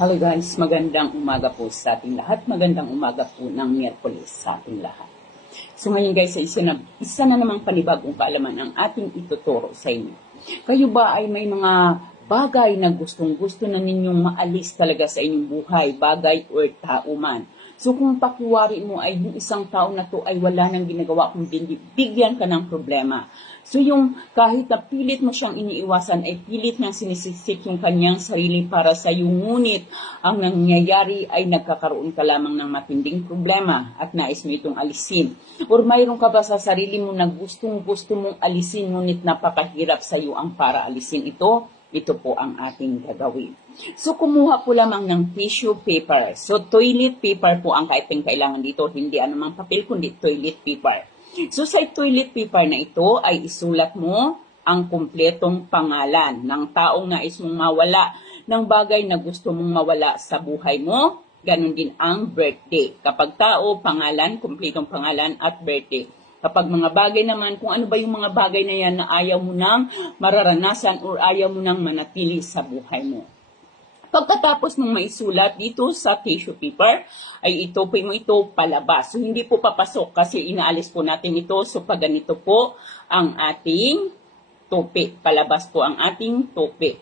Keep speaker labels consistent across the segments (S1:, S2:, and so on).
S1: Hello guys, magandang umaga po sa ating lahat. Magandang umaga po ng Miyerkules sa ating lahat. So ngayon guys, isa na, isa na namang panibagong kaalaman ang ating ituturo sa inyo. Kayo ba ay may mga bagay na gustong gusto na ninyong maalis talaga sa inyong buhay, bagay or tao man? So kung pakiwari mo ay yung isang tao na to ay wala nang ginagawa kundi bigyan ka ng problema. So yung kahit na pilit mo siyang iniiwasan ay pilit niyang sinisisik yung kanyang sarili para sa iyo ngunit ang nangyayari ay nagkakaroon ka lamang ng matinding problema at nais mo itong alisin. Or mayroon ka ba sa sarili mo na gustong gusto mong alisin ngunit napakahirap sa iyo ang para alisin ito? ito po ang ating gagawin. So, kumuha po lamang ng tissue paper. So, toilet paper po ang kaiping kailangan dito. Hindi anumang papel, kundi toilet paper. So, sa toilet paper na ito ay isulat mo ang kumpletong pangalan ng taong nais mong mawala ng bagay na gusto mong mawala sa buhay mo. Ganon din ang birthday. Kapag tao, pangalan, kumpletong pangalan at birthday. Kapag mga bagay naman, kung ano ba yung mga bagay na yan na ayaw mo nang mararanasan or ayaw mo nang manatili sa buhay mo. Pagkatapos nung maisulat dito sa tissue paper, ay ito po mo ito palabas. So, hindi po papasok kasi inaalis po natin ito. So, pag ganito po ang ating tope. Palabas po ang ating tope.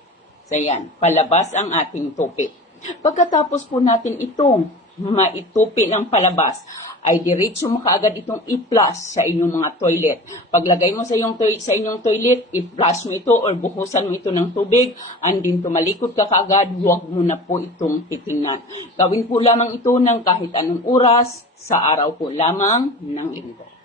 S1: So, yan. Palabas ang ating tope. Pagkatapos po natin itong maitupi ng palabas, ay diretso mo kaagad itong i-plus sa inyong mga toilet. Paglagay mo sa, iyong toilet, sa inyong toilet, i-plus mo ito or buhusan mo ito ng tubig and din tumalikod ka kaagad, huwag mo na po itong titingnan. Gawin po lamang ito ng kahit anong oras sa araw po lamang ng linggo.